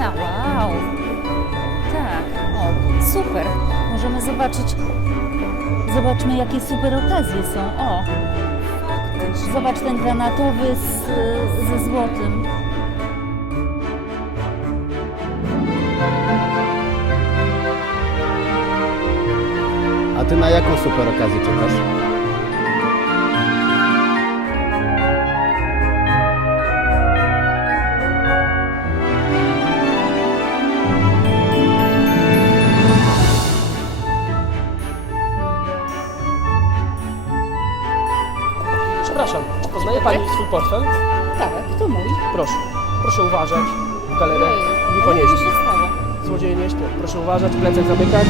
Piękna, wow! Tak, o, super. Możemy zobaczyć, zobaczmy jakie super okazje są. O, zobacz ten granatowy z, ze złotym. A ty na jaką super okazję czekasz? Przepraszam, czy poznaje Pani swój portfel? Tak, to mój. Proszę. Proszę uważać. Galerę nie ponieść. Złodzieje nie śpią. Proszę uważać, plecak zamykać.